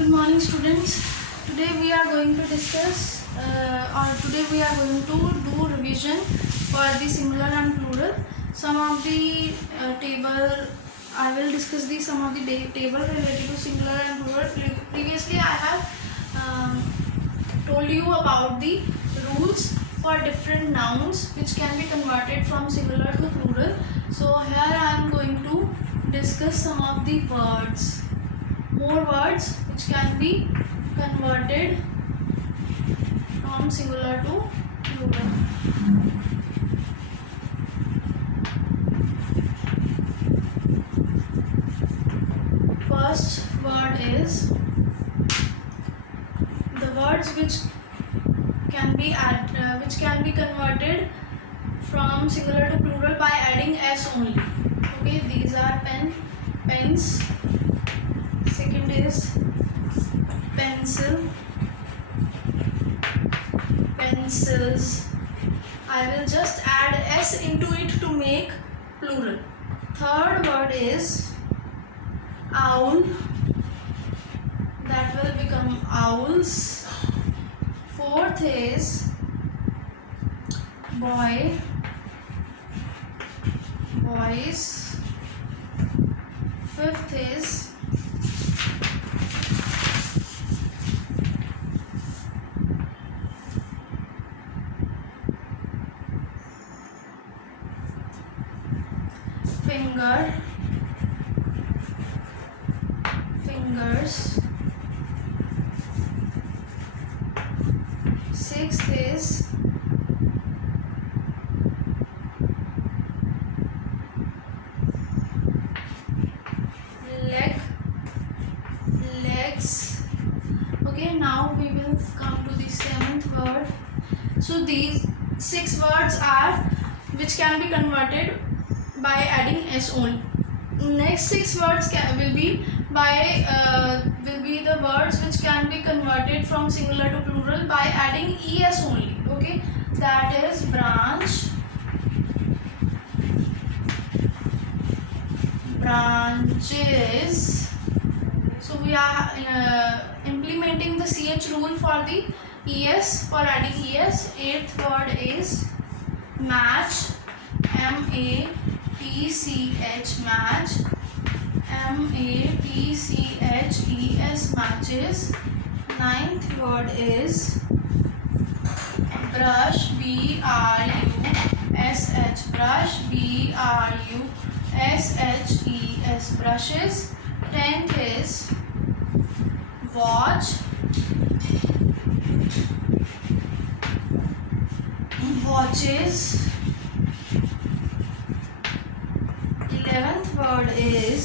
Good morning, students. Today we are going to discuss today we are going to do revision for the singular and plural. Some of the table I will discuss some of the table related to singular and plural. Previously I have told you about the rules for different nouns which can be converted from singular to plural. So here I am going to discuss some of the words, more words which can be converted from singular to plural. First word is the words which can be converted from singular to plural by adding s only. Okay, these are pen, pens. Second is pencil, pencils. I will just add s into it to make plural. Third word is owl, that will become owls. Fourth is boy, boys. Fifth is finger, fingers. Sixth is leg, legs. Okay, now we will come to the seventh word. So these 6 words are which can be converted by adding s only. Next 6 words will be the words which can be converted from singular to plural by adding es only. Okay, that is branch, branches. So we are implementing the ch rule for the es, for adding es. Eighth word is match, match, match, matches, matches. Ninth word is brush, brush, brush, brushes, brushes. 10th is watch, watches. 11th word is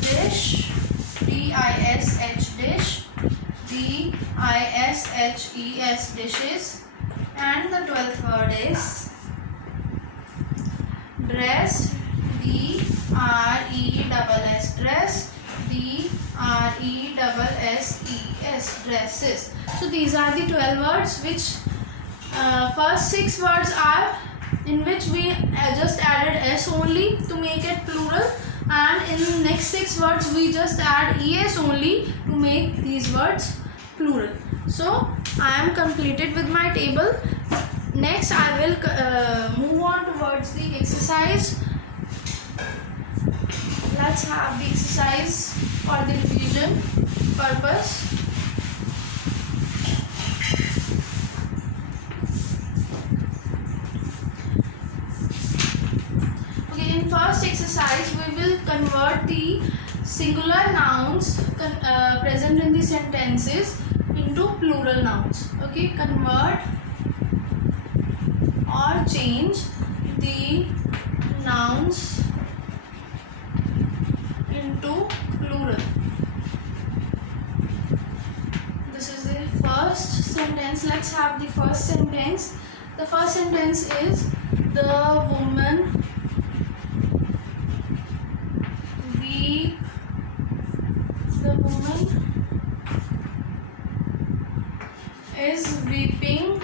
dish, dish, dishes, dishes. And the 12th word is dress, dress, dress, dress, dresses. So these are the 12 words which first 6 words are in which we just added s only to make it plural, and in next 6 words we just add es only to make these words plural. So I am completed with my table. Next I will move on towards the exercise. Let's have the exercise for the revision purpose. Okay, in first exercise we will convert the singular nouns present in the sentences into plural nouns. Okay, convert or change the nouns into plural. This is the first sentence. Let's have the first sentence. The first sentence is the woman weep, the woman is weeping,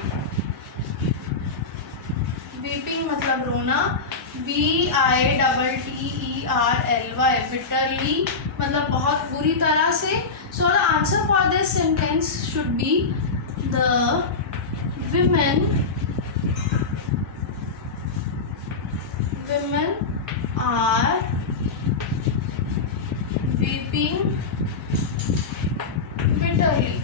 weeping मतलब रोना, bitterly, bitterly मतलब बहुत बुरी तरह से. So the answer for this sentence should be the women are weeping bitterly.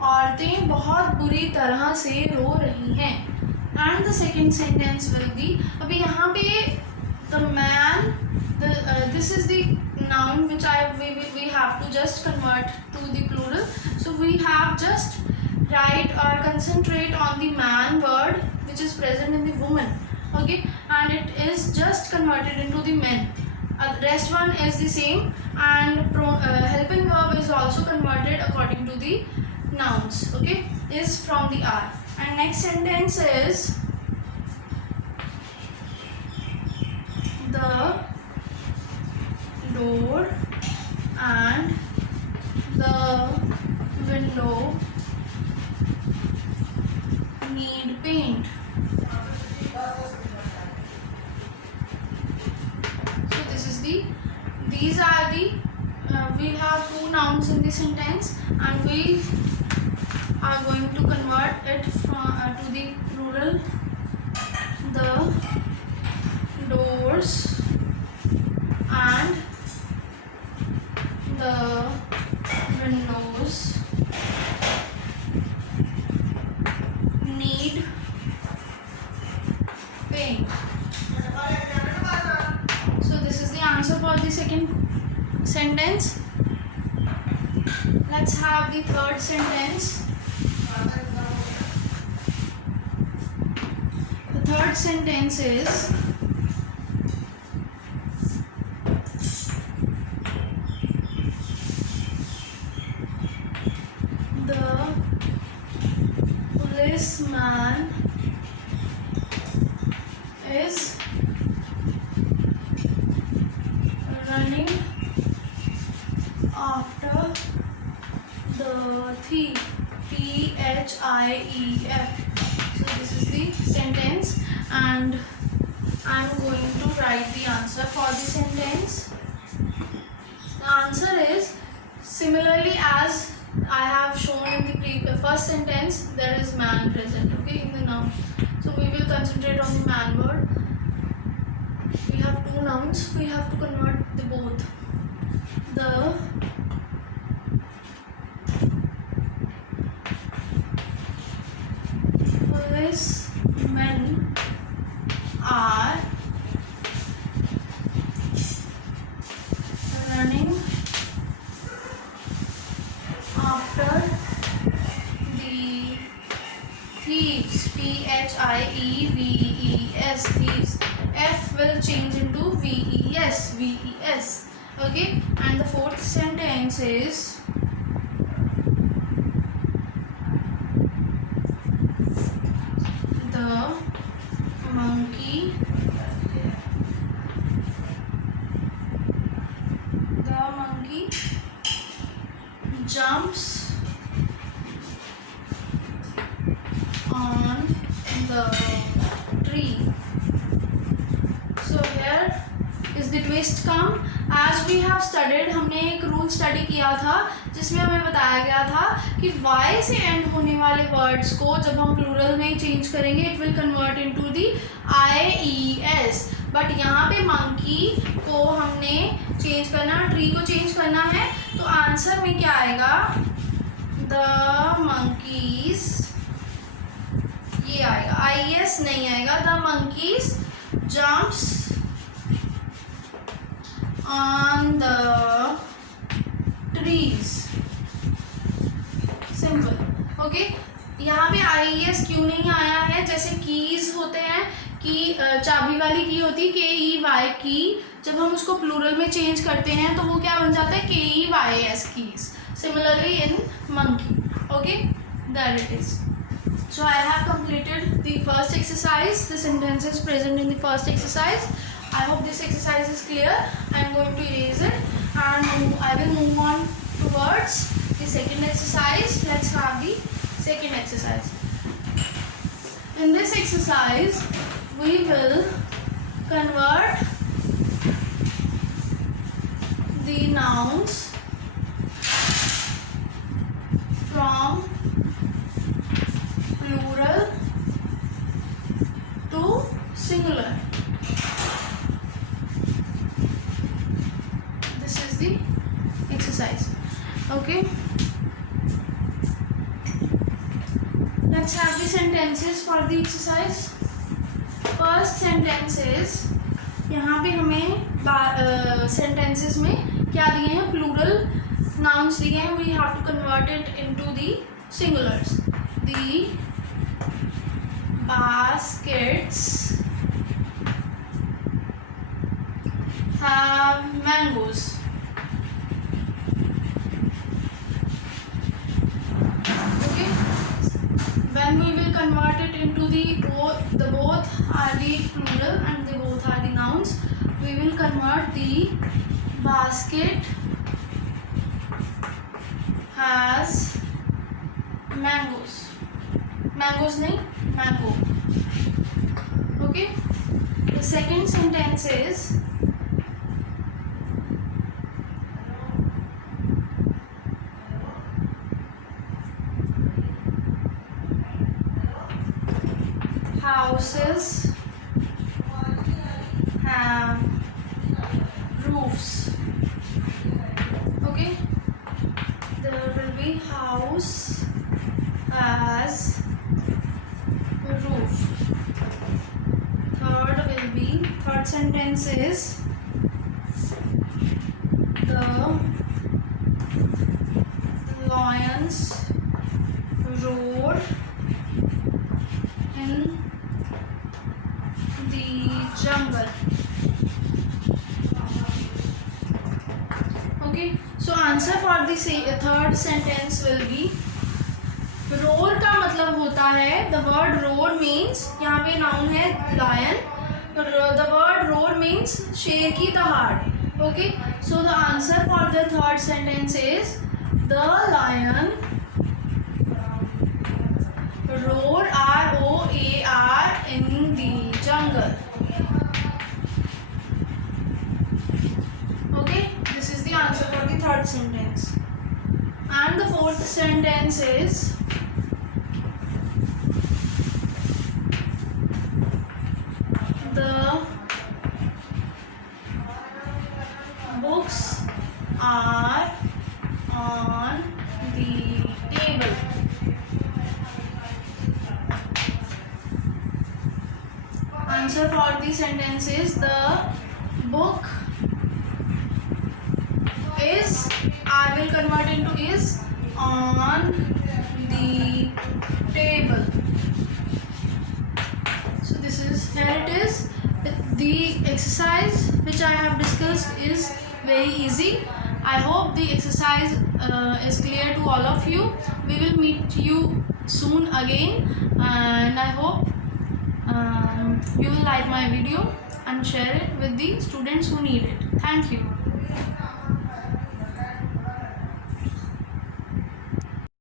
औरतें बहुत बुरी तरह से रो रही हैं. And the second sentence will be, अभी यहाँ पे the man, this is the noun which we have to just convert to the plural. So we have just write or concentrate on the man word which is present in the woman. Okay, and it is just converted into the men. Rest one is the same, and helping verb is also converted according to the nouns. Okay, is from the R. And next sentence is the door and the window need paint. So these are the we have two nouns in the sentence, and we are going to convert it from to the plural. The doors and the windows need paint. So this is the answer for the second sentence. Let's have the third sentence. The third sentence is the policeman is running after the thief. Thief. So this is the sentence, and I'm going to write the answer for the sentence. The answer is similarly as I have shown in the first sentence. There is man present, okay, in the noun. So we will concentrate on the man word. We have two nouns. We have to convert the both. The policemen are running after the thieves. Thieves. Thieves. F will change into Ves. Okay, and the fourth sentence is the monkey jumps on the tree. So here is the twist come. As we have studied, हमने एक rule study किया था जिसमें हमें बताया गया था कि y से एंड होने वाले वर्ड्स को जब हम प्लूरल में चेंज करेंगे it will convert into the IES. But यहाँ पे मंकी को हमने चेंज करना, ट्री को चेंज करना है, तो आंसर में क्या आएगा? द मंकीज, ये आएगा, IES नहीं आएगा. The monkeys jumps on the trees. Simple. Okay, यहाँ पे IES क्यों नहीं आया है? जैसे कीज होते हैं, की चाबी वाली की होती है KEY की, जब हम उसको प्लूरल में चेंज करते हैं तो वो क्या बन जाता है? KEYS keys. Similarly in monkey. Okay, there it is. So I have completed the first exercise. The sentences present in the first exercise. I hope this exercise is clear. I am going to erase it and I will move on towards the second exercise. Let's have the second exercise. In this exercise, we will convert the nouns from plural to singular. This is the exercise. Okay, let's have the sentences for the exercise. First sentence is, यहाँ पे हमें sentences में क्या दिए हैं, plural nouns दिए हैं. We have to convert it into the singulars. The baskets have mangoes. Okay, when we will convert it into the both are the plural and they both are the nouns, we will convert the basket has mangoes. Mangoes nahi, mango. Okay, the second sentence is, houses have roofs. Okay, there will be house has roof. Third sentence is, the lions roar in the jungle. Okay, so answer for the third sentence will be, roar का मतलब होता है, the word roar means, यहाँ पे noun है lion, the word roar means शेर की दहाड़. Okay, so the answer for the third sentence is, the lion roar, R-O-A-R, in the jungle. Okay, this is the answer for the third sentence. And the fourth sentence is, the books are on the table. Answer for the sentence is, the book is, I will convert into is, on the table. So this is, here it is. The exercise which I have discussed is very easy. I hope the exercise is clear to all of you. We will meet you soon again, and I hope you will like my video and share it with the students who need it. Thank you.